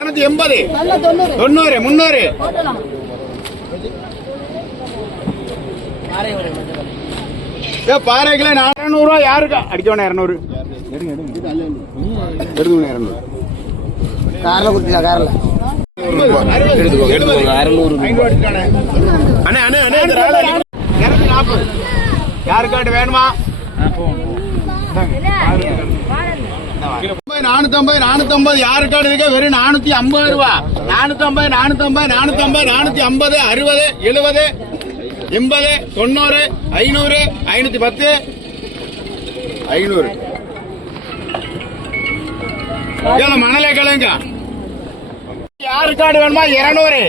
இருநூத்தி எண்பது. தொண்ணூறு. முன்னூறு போட்டலாம் ஏ, பாறை கிலோ நானூறு ரூபா யாருக்கு? அடிச்சவன இரநூறு. எடுத்துக்கணும் இரநூறு. காரில் குத்திக்கலாம் காரில்? எடுத்துக்கோங்க எடுத்துக்கோங்க அறுநூறு அண்ணே அண்ணே அண்ணே இந்த ராலா இருநூத்தி நாற்பது. யாருக்காட்டு வேணுமா? நானூத்தம்பது நானூத்தம்பது. கார்டு இருக்க வெறும் நானூத்தி ஐம்பது ரூபா. நானூத்தம்பது நானூத்தம்பது நானூத்தம்பது நானூத்தி ஐம்பது அறுபது எழுபது எண்பது தொண்ணூறு ஐநூறு ஐநூத்தி பத்து ஐநூறு. ஏன் மணலே கலங்க. கார்டு வேணுமா? இருநூறு.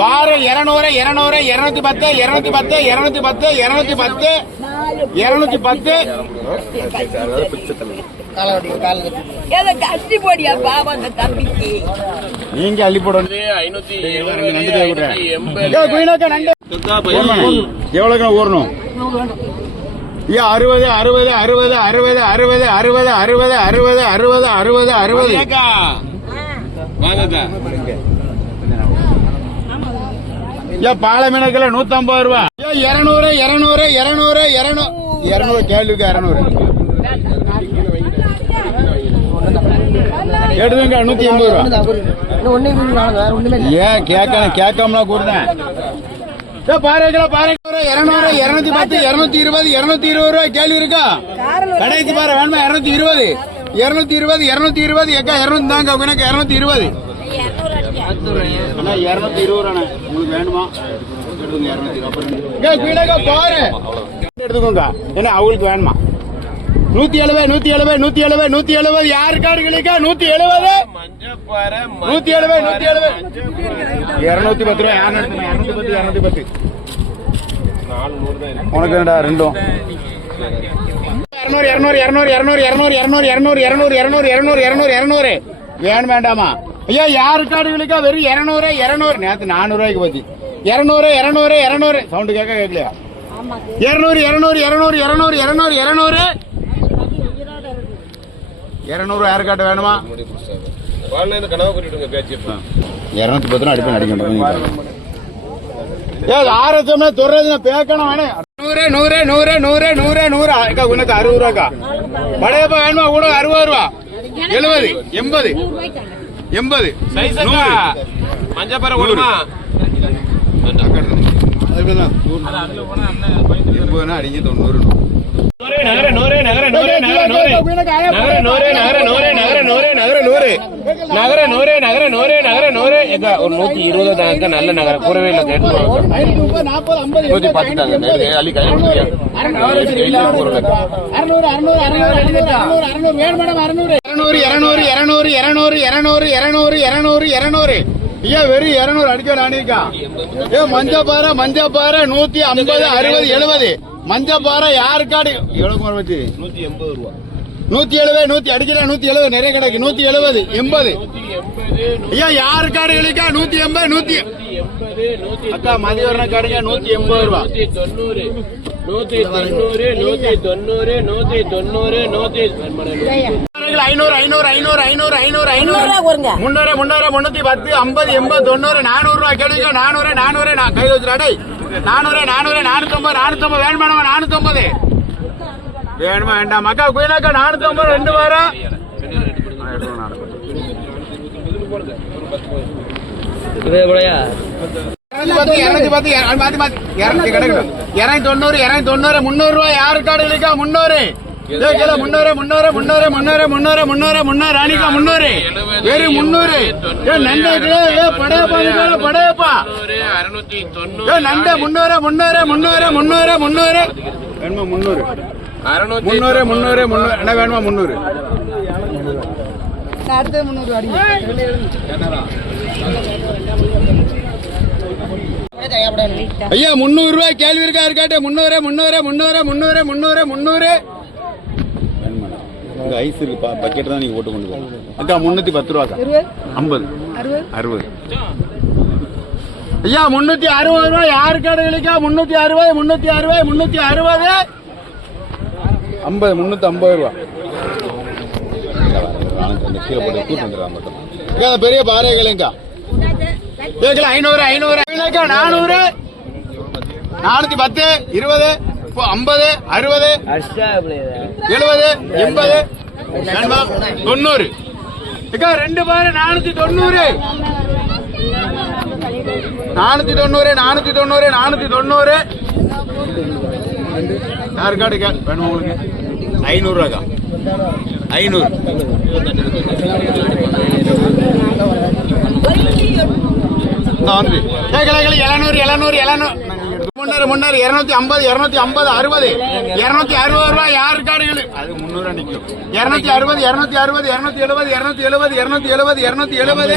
பாரு இருநூறு இருநூறு இருநூத்தி பத்து இருநூத்தி பத்து இருநூத்தி பத்து இருநூத்தி பத்து இருநூத்தி பத்து. காலை காலை கஷ்டி போடியா அந்த தம்பிக்கு நீங்க அள்ளி போடணும் எவ்வளவு ஊறணும் ஐயா அறுபது அறுபது அறுபது அறுபது அறுபது அறுபது அறுபது அறுபது அறுபது அறுபது அறுபது ஐயா பாலை மீனக்கில் நூத்தி ஐம்பது ரூபா இருநூறு இருநூறு இருநூறு இருநூறு இருநூறு கேள்விக்கு இருநூறு எடுத்துங்க நூத்தி எண்பது ரூபா. ஏன் கேட்கணும் கேட்காமலா கூடுதேன் பாருங்களா பாருங்க இருநூறு இருநூத்தி பத்து இருநூத்தி இருபது இருநூத்தி இருபது ரூபாய் கேள்வி இருக்கா? கடைசி பாரு வேணுமா? இருநூத்தி இருபது. இருநூத்தி இருபது இருநூத்தி இருபது. எக்கா இருநூத்தி தாங்க உனக்கு இருநூத்தி இருபது. அண்ணா இருநூத்தி இருபது ரூபா உங்களுக்கு வேணுமா? எடுத்துங்க இருநூத்தி இருபது. பாரு. எடுத்துக்கோங்க. ஏன்னா அவங்களுக்கு வேணுமா? நூத்தி எழுபது நூத்தி எழுபது நூத்தி எழுபது நூத்தி எழுபது யாருக்காரு கிடைக்கா நூத்தி எழுபது நூத்தி எழுபது நூத்தி எழுபது இருநூத்தி பத்து ரூபாய் இருநூத்தி பத்து இருநூத்தி பத்து உனக்கு என்னடா ரெண்டும் இருநூறு இருநூறு இருநூறு இருநூறு இருநூறு இருநூறு இருநூறு இருநூறு இருநூறு இருநூறு இருநூறு இருநூறு வேணும் வேண்டாமா ஐயா யாருக்காடு விழுக்கா வெறும் இருநூறு இருநூறு நேத்து நானூறு ரூபாய்க்கு போச்சு இருநூறு இருநூறு இருநூறு சவுண்டு கேட்க கேட்கலையா இருநூறு இருநூறு இருநூறு இருநூறு இருநூறு இருநூறு இருநூறு யாருக்காட்டு வேணுமா இருநூத்தி பத்து அடிப்பேன் அடிக்கணும் ஆரோக்கியமே துறது பேக்கணும் வேணும் நூறு நூறு நூறு நூறு நூறு நூறு அக்கா உனக்கு அறுபது ரூபாக்கா படையப்பா வேணுமா கூட அறுபது ரூபா எழுபது எண்பது எண்பது மஞ்சப்பற ஓடுமா எண்பதுனா தொண்ணூறு நூறு நூறு நூறு நகர நூறு நகர நூறு நகர நூறு நூறு நகர நகர நூறு எங்க ஒரு நூத்தி இருபது தாங்க நல்ல நகர கூடவே இல்லை ஐம்பது நூத்தி பத்து தாங்க அள்ளி ஏன் வெறும் இருநூறு அடிக்க அணிக்கா ஏ மஞ்சப்பாறை மஞ்சப்பாறை நூத்தி ஐம்பது அறுபது எழுபது மஞ்சப்பாறை யாருக்காடு எவ்வளவு நூத்தி எண்பது ரூபா நூத்தி எழுபது நூத்தி அடிக்கல நூத்தி எழுபது நிறைய கிடக்கு. நூத்தி எழுபது எண்பது. ஐயா யாருக்காடு இழுக்கா? நூத்தி எண்பது நூத்தி எண்பது நூத்தி அக்கா மதியவரண காடுங்க நூத்தி எண்பது ரூபா. நூத்தி தொண்ணூறு நூத்தி தொண்ணூறு நூத்தி தொண்ணூறு நூத்தி தொண்ணூறு நூத்தி ஐநூறு ஐநூறு ஐநூறு ஐநூறு ஐநூறு ஐநூறு. கொடுங்க. முன்னூறு முன்னூறு முன்னூத்தி பத்து ஐம்பது எண்பது தொண்ணூறு நானூறு ரூபாய் கேளுங்க நானூறு நானூறு நான் கை நானூறு நானூறு நானூத்தொம்பது நானூத்தொம்பது வேணுமா நானூத்தொம்பது. வேணுமா வேண்டாம்? அக்கா குயினாக்கா நானூத்தொம்பது ரெண்டு வாரம் இருநூத்தி தொண்ணூறு இருநூத்தி தொண்ணூறு முன்னூறு ரூபாய். யாருக்காடு இருக்கா முன்னூறு முன்னூறு முன்னூறு முன்னூறு முன்னூறு முன்னூறு முன்னூறு முன்னூறு அணிக்கா முன்னூறு வெறும் முன்னூறு ஏ நண்டை கிலோ ஏ படையப்பா படையப்பா. நண்டை முன்னூறு முன்னூறு முன்னூறு முன்னூறு முன்னூறு முன்னூறு அறுநூத்தி முன்னூறு முன்னூறு முன்னூறு என்ன வேணுமா முன்னூறு அடுத்து அடிங்க ஐயா முந்நூறு ரூபாய் கேள்வி இருக்கா இருக்காட்டு முன்னூறு முன்னூறு முன்னூறு முன்னூறு முன்னூறு முன்னூறு ஐஸ் இருக்கு பக்கெட் தான் நீங்க போட்டு கொண்டு போகணும் அக்கா முன்னூத்தி பத்து ஐம்பது. அறுபது. ஐயா முன்னூத்தி அறுபது ரூபாய். யாரு கடைகளுக்கா முன்னூத்தி அறுபது முன்னூத்தி அறுபது முன்னூத்தி அறுபது. ஐம்பது முன்னூத்தி ஐம்பது ரூபா மட்டும் பெரிய பாறைகளுங்க கேட்கல ஐநூறு ஐநூறு. நானூறு. நானூத்தி பத்து இருபது ஐம்பது அறுபது எழுபது எண்பது தொண்ணூறு. அக்கா ரெண்டு பாரு நானூத்தி தொண்ணூறு. நானூத்தி தொண்ணூறு நானூத்தி தொண்ணூறு நானூத்தி தொண்ணூறு. யாருக்காடு வேணும் உங்களுக்கு. ஐநூறு. ரூபாக்கா ஐநூறு நான் வந்து. எழுநூறு எழுநூறு எழுநூறு. முன்னூறு முன்னூறு இருநூத்தி ஐம்பது இருநூத்தி ஐம்பது அறுபது. இருநூத்தி அறுபது ரூபாய் யாரு காடுகள்? அது முன்னூறு நிற்கும் இருநூத்தி அறுபது இருநூத்தி அறுபது இருநூத்தி எழுபது இருநூத்தி எழுபது இருநூத்தி எழுபது இருநூத்தி எழுபது.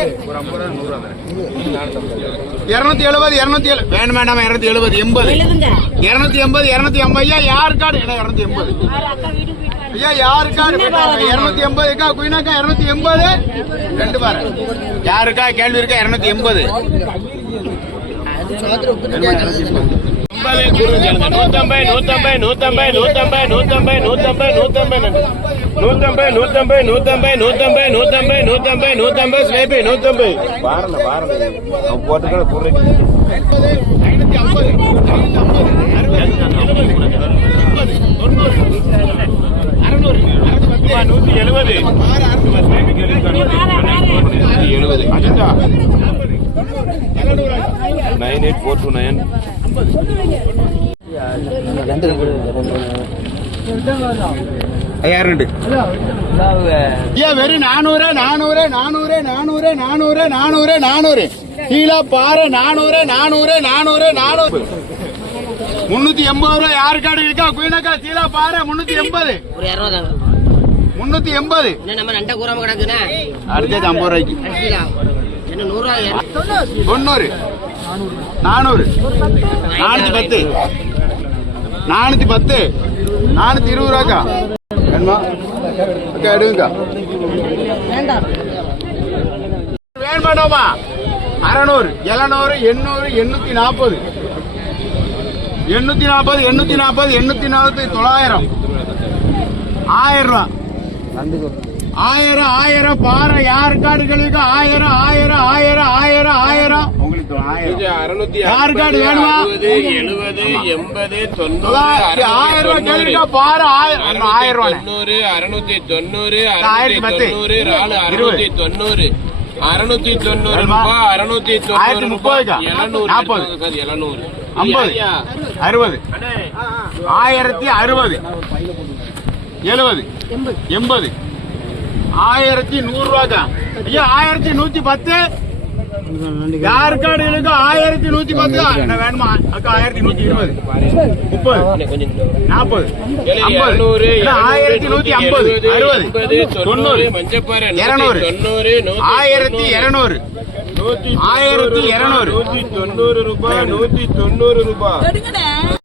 இருநூத்தி எழுபது இருநூத்தி எழு வேணும் வேண்டாம் இருநூத்தி எழுபது எண்பது. இருநூத்தி எண்பது இருநூத்தி ஐம்பது. ஐயா யாரு காடு? இருநூத்தி எண்பது. ஐயா யாருக்கா இருநூத்தி எண்பது இருக்கா குயினாக்கா இருநூத்தி எண்பது. ரெண்டு பாரு. யாருக்கா? கேள்வி இருக்கா? இருநூத்தி எண்பது. நூத்தம்பது நூத்தம்பது நூத்தம்பது நூத்தம்பது நூத்தம்பது நூத்தம்பது நூத்தம்பது நூத்தம்பது நூத்தம்பது நூத்தம்பது நூத்தம்பது நூத்தம்பது நூத்தம்பது நூத்தம்பது ஸ்லேபி நூத்தம்பது வாரண வாரண போட்டுக்கிற குறைக்கு ஐநூத்தி ஐம்பது நூத்தி எழுபது எழுபது nine eight four two nine ஐயாயிரம் ரெண்டு ஏன் வெறும் நானூறு நானூறு நானூறு நானூறு நானூறு நானூறு நானூறு. கீழே பாரு நானூறு நானூறு நானூறு நானூறு. முன்னூத்தி எண்பது ரூபாய் யாரு காடு இருக்கா? குயினக்கா கீழே பாரு முன்னூத்தி எண்பது. ஒரு முன்னூத்தி எண்பது. நம்ம நண்டை கூறாம கிடக்குண்ணே அடுத்தது ஐம்பது ரூபாய்க்கு. என்ன நூறுரூவா தொண்ணூறு. நானூறு. நானூத்தி பத்து. நானூத்தி பத்து. நானூத்தி இருபது ரூபாக்கா? வேணுமா? அக்கா எடுங்கக்கா. வேணும் அறநூறு. எழுநூறு எண்ணூறு எண்ணூத்தி நாற்பது. எண்ணூத்தி நாற்பது எண்ணூத்தி நாற்பது எண்ணூத்தி நாற்பத்தி தொள்ளாயிரம். ஆயிரம் ரூபா. ஆயிரம் ஆயிரம் பாறை யார் காடுகளுக்கு ஆயிரம் ஆயிரம் ஆயிரம் ஆயிரம் ஆயிரம். கார்டு வேணுமா? எழுபது எண்பது தொண்ணூறு ஆயிரம் ரூபாய் கேளுங்க பாரு ஆயிரம் ரூபாய். தொண்ணூறு அறுநூத்தி தொண்ணூறு ஆயிரத்தி. தொண்ணூறு நாலு அறுநூத்தி தொண்ணூறு அறுநூத்தி தொண்ணூறு? ரூபாய் அறுநூத்தி தொண்ணூறு முப்பதுக்கா? எழுநூறு. எழுநூறு ஐம்பது. அறுபது. ஆயிரத்தி அறுபது. எழுபது. எண்பது. ஆயிரத்தி நூறு ரூபாக்கா? ஐயா ஆயிரத்தி நூத்தி பத்து. யார் கார்டுகளுக்கு ஆயிரத்தி நூத்தி பத்து? என்ன வேணுமா? அக்கா ஆயிரத்தி நூத்தி இருபது. முப்பது. நாற்பது. ஐம்பது. ஆயிரத்தி நூத்தி ஐம்பது. அறுபது. தொண்ணூறு இருநூறு. ஆயிரத்தி இருநூறு. நூத்தி ஆயிரத்தி இருநூறு. நூத்தி தொண்ணூறு ரூபாய் நூத்தி தொண்ணூறு ரூபாய்.